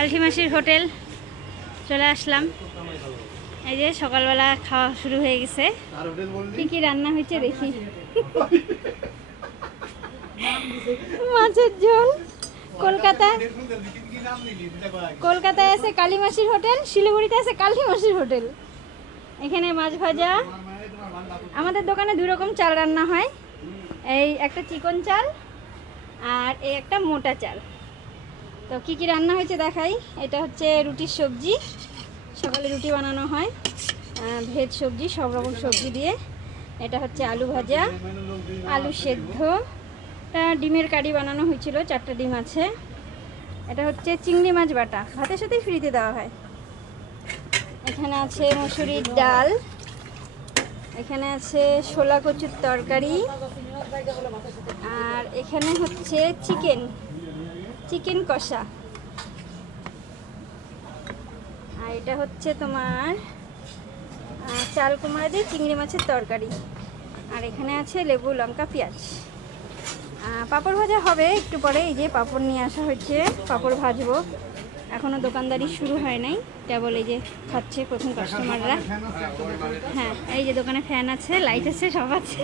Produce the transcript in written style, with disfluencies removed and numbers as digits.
কালকি মাসির হোটেল চলে আসলাম। এই যে সকালবেলা খাওয়া শুরু হয়ে গেছে। কি কি রান্না হয়েছে দেখি। মাছের ঝোল। কলকাতায় আছে কালী মাসির হোটেল, শিলিগুড়িতে আছে কালকি মাসির হোটেল। এখানে মাছ ভাজা। আমাদের দোকানে দুই রকম চাল রান্না হয়, এই একটা চিকন চাল আর এই একটা মোটা চাল। তো কি কি রান্না হয়েছে দেখাই। এটা হচ্ছে রুটির সবজি, সকালে রুটি বানানো হয়, ভেজ সবজি, সব রকম সবজি দিয়ে। এটা হচ্ছে আলু ভাজা, আলু সেদ্ধ, এটা ডিমের কারি বানানো হয়েছিল, 4টা ডিম আছে। এটা হচ্ছে চিংড়ি মাছ বাটা, ভাতের সাথেই ফ্রিতে দেওয়া হয়। এখানে আছে মসুরির ডাল, এখানে আছে ছোলা কচুর তরকারি, আর এখানে হচ্ছে চিকেন কষা, আর এটা হচ্ছে তোমার চাল কুমড়া দিয়ে চিংড়ি মাছের তরকারি, আর এখানে আছে লেবু লঙ্কা পেঁয়াজ। পাঁপড় ভাজা হবে একটু পরে। এই যে পাঁপড় নিয়ে আসা হচ্ছে, পাঁপড় ভাজবো। এখনও দোকানদারি শুরু হয় নাই, কেবল এই যে খাচ্ছে প্রথম কাস্টমাররা। হ্যাঁ, এই যে দোকানে ফ্যান আছে, লাইট আছে, সব আছে।